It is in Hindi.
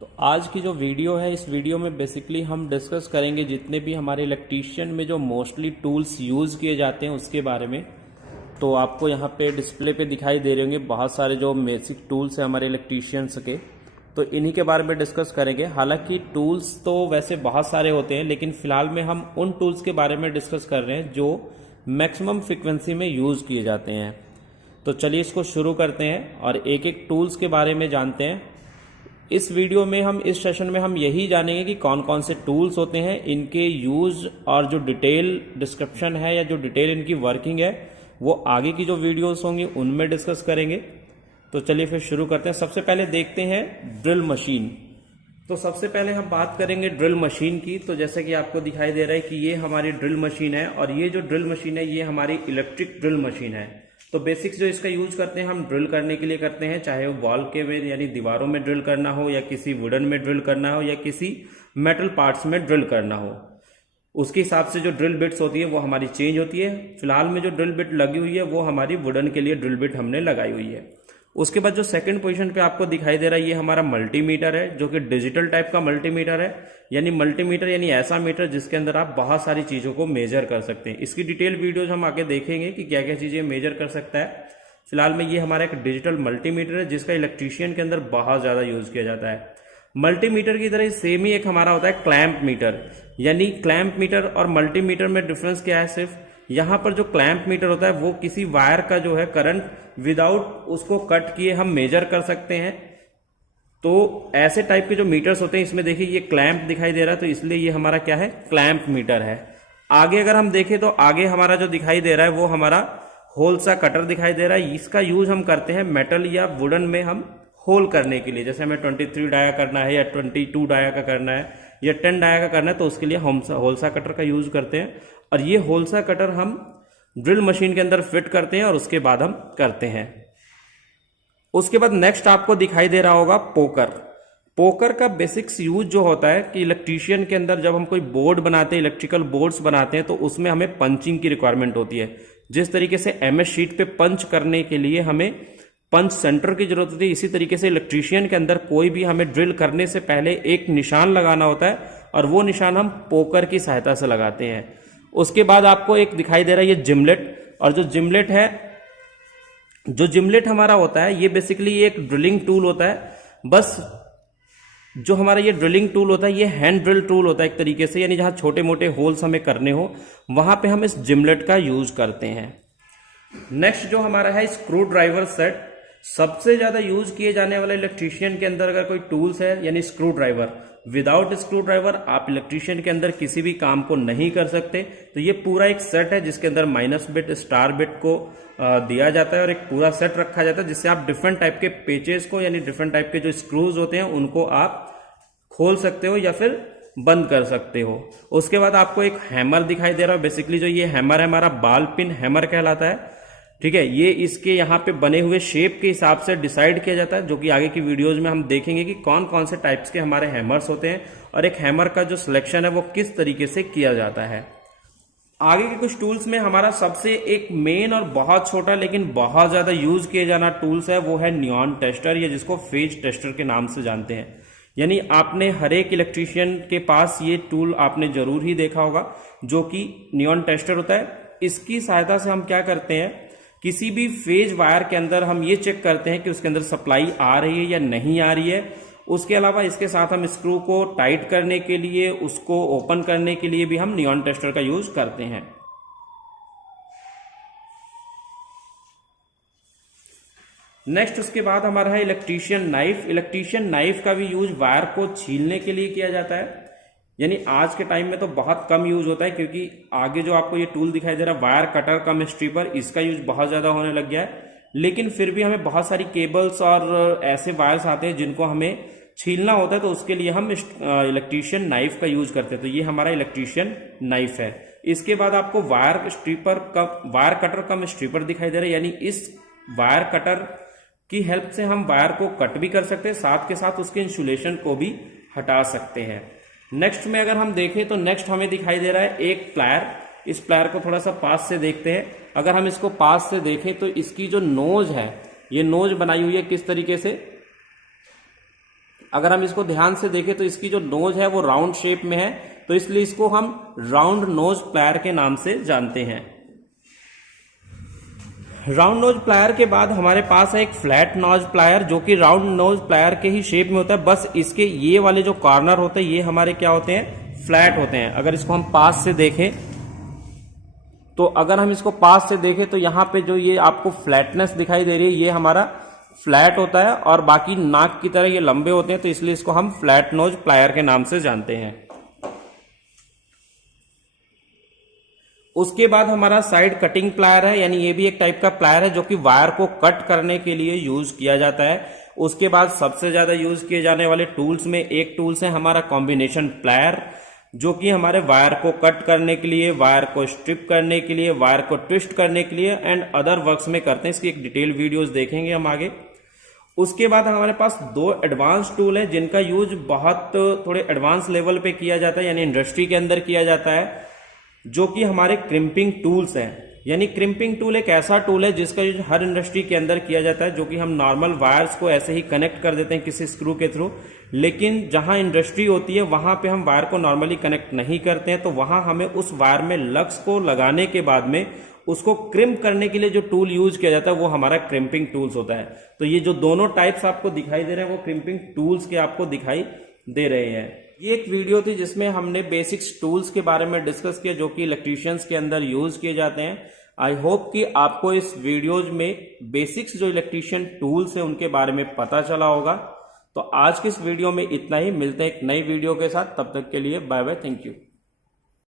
तो आज की जो वीडियो है, इस वीडियो में बेसिकली हम डिस्कस करेंगे जितने भी हमारे इलेक्ट्रीशियन में जो मोस्टली टूल्स यूज़ किए जाते हैं उसके बारे में। तो आपको यहाँ पे डिस्प्ले पे दिखाई दे रहे होंगे बहुत सारे जो बेसिक टूल्स हैं हमारे इलेक्ट्रीशियंस के, तो इन्हीं के बारे में डिस्कस करेंगे। हालांकि टूल्स तो वैसे बहुत सारे होते हैं, लेकिन फिलहाल में हम उन टूल्स के बारे में डिस्कस कर रहे हैं जो मैक्सिमम फ्रिक्वेंसी में यूज़ किए जाते हैं। तो चलिए इसको शुरू करते हैं और एक एक टूल्स के बारे में जानते हैं। इस वीडियो में हम इस सेशन में हम यही जानेंगे कि कौन कौन से टूल्स होते हैं, इनके यूज और जो डिटेल डिस्क्रिप्शन है या जो डिटेल इनकी वर्किंग है वो आगे की जो वीडियोस होंगी उनमें डिस्कस करेंगे। तो चलिए फिर शुरू करते हैं। सबसे पहले देखते हैं ड्रिल मशीन। तो सबसे पहले हम बात करेंगे ड्रिल मशीन की। तो जैसे कि आपको दिखाई दे रहा है कि ये हमारी ड्रिल मशीन है और ये जो ड्रिल मशीन है ये हमारी इलेक्ट्रिक ड्रिल मशीन है। तो बेसिक्स जो इसका यूज करते हैं हम ड्रिल करने के लिए करते हैं, चाहे वो वॉल के में यानी दीवारों में ड्रिल करना हो या किसी वुडन में ड्रिल करना हो या किसी मेटल पार्ट्स में ड्रिल करना हो। उसके हिसाब से जो ड्रिल बिट्स होती है वो हमारी चेंज होती है। फिलहाल में जो ड्रिल बिट लगी हुई है वो हमारी वुडन के लिए ड्रिल बिट हमने लगाई हुई है। उसके बाद जो सेकंड पोजीशन पे आपको दिखाई दे रहा है ये हमारा मल्टीमीटर है, जो कि डिजिटल टाइप का मल्टीमीटर है। यानी मल्टीमीटर यानी ऐसा मीटर जिसके अंदर आप बहुत सारी चीजों को मेजर कर सकते हैं। इसकी डिटेल वीडियोज हम आगे देखेंगे कि क्या क्या चीजें मेजर कर सकता है। फिलहाल में ये हमारा एक डिजिटल मल्टीमीटर है जिसका इलेक्ट्रीशियन के अंदर बहुत ज्यादा यूज किया जाता है। मल्टीमीटर की तरह सेम ही एक हमारा होता है क्लैंप मीटर। यानी क्लैंप मीटर और मल्टीमीटर में डिफरेंस क्या है, सिर्फ यहां पर जो क्लैंप मीटर होता है वो किसी वायर का जो है करंट विदाउट उसको कट किए हम मेजर कर सकते हैं। तो ऐसे टाइप के जो मीटर्स होते हैं इसमें देखिए ये क्लैंप दिखाई दे रहा है, तो इसलिए ये हमारा क्या है, क्लैंप मीटर है। आगे अगर हम देखें तो आगे हमारा जो दिखाई दे रहा है वो हमारा होल सा कटर दिखाई दे रहा है। इसका यूज हम करते हैं मेटल या वुडन में हम होल करने के लिए। जैसे हमें 23 डाया करना है या 22 डाया का करना है या 10 डाया का करना है तो उसके लिए हम होलसा कटर का यूज करते हैं। और ये होलसा कटर हम ड्रिल मशीन के अंदर फिट करते हैं और उसके बाद हम करते हैं। उसके बाद नेक्स्ट आपको दिखाई दे रहा होगा पोकर। पोकर का बेसिक्स यूज जो होता है कि इलेक्ट्रीशियन के अंदर जब हम कोई बोर्ड बनाते हैं, इलेक्ट्रिकल बोर्ड्स बनाते हैं, तो उसमें हमें पंचिंग की रिक्वायरमेंट होती है। जिस तरीके से एमएस शीट पे पंच करने के लिए हमें पंच सेंटर की जरूरत होती है, इसी तरीके से इलेक्ट्रीशियन के अंदर कोई भी हमें ड्रिल करने से पहले एक निशान लगाना होता है और वो निशान हम पोकर की सहायता से लगाते हैं। उसके बाद आपको एक दिखाई दे रहा है ये जिमलेट। और जो जिमलेट है, जो जिमलेट हमारा होता है ये बेसिकली एक ड्रिलिंग टूल होता है। बस जो हमारा ये ड्रिलिंग टूल होता है ये हैंड ड्रिल टूल होता है एक तरीके से, यानी जहां छोटे मोटे होल्स हमें करने हो वहां पे हम इस जिमलेट का यूज करते हैं। नेक्स्ट जो हमारा है स्क्रू ड्राइवर सेट। सबसे ज्यादा यूज किए जाने वाला इलेक्ट्रीशियन के अंदर अगर कोई टूल्स है यानी screw driver. Without screw driver आप इलेक्ट्रीशियन के अंदर किसी भी काम को नहीं कर सकते। तो ये पूरा एक सेट है जिसके अंदर माइनस बिट स्टार बिट को दिया जाता है और एक पूरा सेट रखा जाता है जिससे आप डिफरेंट टाइप के पेचेस को यानी डिफरेंट टाइप के जो स्क्रूज होते हैं उनको आप खोल सकते हो या फिर बंद कर सकते हो। उसके बाद आपको एक हैमर दिखाई दे रहा है। बेसिकली जो ये हैमर है हमारा बॉल पिन हैमर कहलाता है। ठीक है, ये इसके यहाँ पे बने हुए शेप के हिसाब से डिसाइड किया जाता है, जो कि आगे की वीडियोज में हम देखेंगे कि कौन कौन से टाइप्स के हमारे हैमर्स होते हैं और एक हैमर का जो सिलेक्शन है वो किस तरीके से किया जाता है। आगे के कुछ टूल्स में हमारा सबसे एक मेन और बहुत छोटा लेकिन बहुत ज्यादा यूज किया जाना टूल्स है वो है नियॉन टेस्टर, या जिसको फेज टेस्टर के नाम से जानते हैं। यानी आपने हर एक इलेक्ट्रीशियन के पास ये टूल आपने जरूर ही देखा होगा, जो कि नियॉन टेस्टर होता है। इसकी सहायता से हम क्या करते हैं, किसी भी फेज वायर के अंदर हम ये चेक करते हैं कि उसके अंदर सप्लाई आ रही है या नहीं आ रही है। उसके अलावा इसके साथ हम स्क्रू को टाइट करने के लिए, उसको ओपन करने के लिए भी हम नियॉन टेस्टर का यूज करते हैं। नेक्स्ट उसके बाद हमारा है इलेक्ट्रीशियन नाइफ। इलेक्ट्रीशियन नाइफ का भी यूज वायर को छीलने के लिए किया जाता है। यानी आज के टाइम में तो बहुत कम यूज होता है, क्योंकि आगे जो आपको ये टूल दिखाई दे रहा है वायर कटर कम स्ट्रिपर, इसका यूज बहुत ज्यादा होने लग गया है। लेकिन फिर भी हमें बहुत सारी केबल्स और ऐसे वायर्स आते हैं जिनको हमें छीलना होता है, तो उसके लिए हम इलेक्ट्रीशियन नाइफ का यूज करते हैं। तो ये हमारा इलेक्ट्रीशियन नाइफ है। इसके बाद आपको वायर कटर कम स्ट्रिपर दिखाई दे रहा है। यानी इस वायर कटर की हेल्प से हम वायर को कट भी कर सकते हैं, साथ के साथ उसके इंसुलेशन को भी हटा सकते हैं। नेक्स्ट में अगर हम देखें तो नेक्स्ट हमें दिखाई दे रहा है एक प्लायर। इस प्लायर को थोड़ा सा पास से देखते हैं। अगर हम इसको पास से देखें तो इसकी जो नोज है, ये नोज बनाई हुई है किस तरीके से, अगर हम इसको ध्यान से देखें तो इसकी जो नोज है वो राउंड शेप में है, तो इसलिए इसको हम राउंड नोज प्लायर के नाम से जानते हैं। राउंड नोज प्लायर के बाद हमारे पास है एक फ्लैट नोज प्लायर, जो कि राउंड नोज प्लायर के ही शेप में होता है, बस इसके ये वाले जो कॉर्नर होते हैं ये हमारे क्या होते हैं, फ्लैट होते हैं। अगर इसको हम पास से देखें तो अगर हम इसको पास से देखें तो यहां पे जो ये आपको फ्लैटनेस दिखाई दे रही है ये हमारा फ्लैट होता है, और बाकी नाक की तरह ये लंबे होते हैं, तो इसलिए इसको हम फ्लैट नोज प्लायर के नाम से जानते हैं। उसके बाद हमारा साइड कटिंग प्लायर है, यानी ये भी एक टाइप का प्लायर है जो कि वायर को कट करने के लिए यूज किया जाता है। उसके बाद सबसे ज्यादा यूज किए जाने वाले टूल्स में एक टूल्स है हमारा कॉम्बिनेशन प्लायर, जो कि हमारे वायर को कट करने के लिए, वायर को स्ट्रिप करने के लिए, वायर को ट्विस्ट करने के लिए एंड अदर वर्क्स में करते हैं। इसकी एक डिटेल वीडियोस देखेंगे हम आगे। उसके बाद हमारे पास दो एडवांस टूल है जिनका यूज बहुत थोड़े एडवांस लेवल पे किया जाता है, यानी इंडस्ट्री के अंदर किया जाता है, जो कि हमारे क्रिम्पिंग टूल्स हैं। यानी क्रिम्पिंग टूल एक ऐसा टूल है जिसका यूज हर इंडस्ट्री के अंदर किया जाता है, जो कि हम नॉर्मल वायर्स को ऐसे ही कनेक्ट कर देते हैं किसी स्क्रू के थ्रू, लेकिन जहां इंडस्ट्री होती है वहां पे हम वायर को नॉर्मली कनेक्ट नहीं करते हैं, तो वहां हमें उस वायर में लग्स को लगाने के बाद में उसको क्रिम्प करने के लिए जो टूल यूज किया जाता है वो हमारा क्रिम्पिंग टूल्स होता है। तो ये जो दोनों टाइप्स आपको दिखाई दे रहे हैं वो क्रिम्पिंग टूल्स के आपको दिखाई दे रहे हैं। ये एक वीडियो थी जिसमें हमने बेसिक्स टूल्स के बारे में डिस्कस किया जो कि इलेक्ट्रीशियंस के अंदर यूज किए जाते हैं। आई होप कि आपको इस वीडियोज में बेसिक्स जो इलेक्ट्रीशियन टूल्स है उनके बारे में पता चला होगा। तो आज की इस वीडियो में इतना ही, मिलते हैं एक नई वीडियो के साथ, तब तक के लिए बाय बाय, थैंक यू।